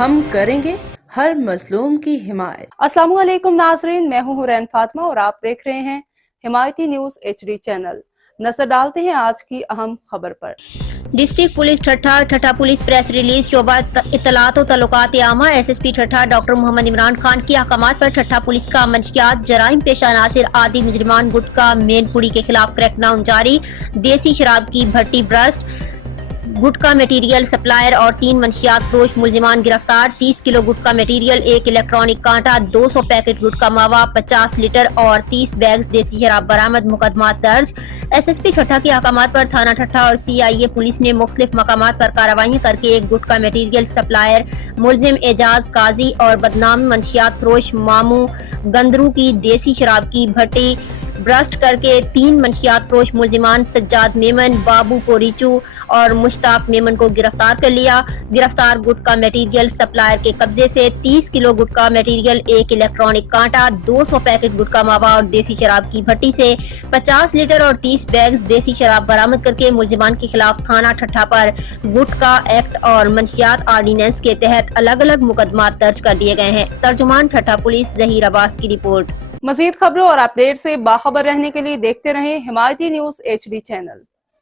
ہم کریں گے ہر مظلوم کی حمایت۔ السلام علیکم ناظرین، میں ہوں حورین فاطمہ اور آپ دیکھ رہے ہیں حمایتی نیوز HD چینل۔ نظر ڈالتے ہیں آج کی اہم خبر پر۔ District police Thatta police press release شعبہ اطلاعات و تعلقات عامہ SSP ٹھٹھہ ڈاکٹر محمد عمران خان کی احکامات پر ٹھٹھہ پولیس کا منشیات جرائم پیشہ عناصر عادی مجرمان گٹکا مین پوری کے خلاف کریک ڈاؤن جاری، دیسی شراب کی بھٹی برسٹ، گٹکا میٹیریل سپلائر اور 3 منشیات فروش ملزمان گرفتار، 30 کلو گٹکا میٹیریل، 1 الیکٹرانک کانٹا، 200 پیکٹ گٹکا ماوا، 50 لیٹر اور 30 بیگز دیسی شراب برآمد، مقدمات درج۔ SSP ٹھٹھہ کے احکامات پر تھانہ ٹھٹھہ اور CIA پولیس نے مختلف مقامات پر کارروائیاں کر کے ایک گٹکا میٹیریل سپلائر ملزم اعجاز قاضی اور بدنام منشیات فروش مامو گندرو کی دیسی شراب کی بھٹی برسٹ کر کے 3 منشیات فروش ملزمان سجاد میمن، بابو پوریچو اور مشتاق میمن کو گرفتار کر لیا۔ گرفتار گٹکا میٹیریل سپلائر کے قبضے سے 30 کلو گٹکا میٹیریل، 1 الیکٹرانک کانٹا، 200 پیکٹ گٹکا ماوا اور دیسی شراب کی بھٹی سے 50 لیٹر اور 30 بیگز دیسی شراب برآمد کر کے ملزمان کے خلاف تھانہ ٹھٹھہ پر گٹکا ایکٹ اور منشیات آرڈیننس کے تحت الگ الگ مقدمات درج کر دیے گئے ہیں۔ ترجمان ٹھٹھہ پولیس ظہیر عباس کی رپورٹ۔ مزید خبروں اور اپڈیٹ سے باخبر رہنے کے لیے دیکھتے رہیں حمایتی نیوز HD چینل۔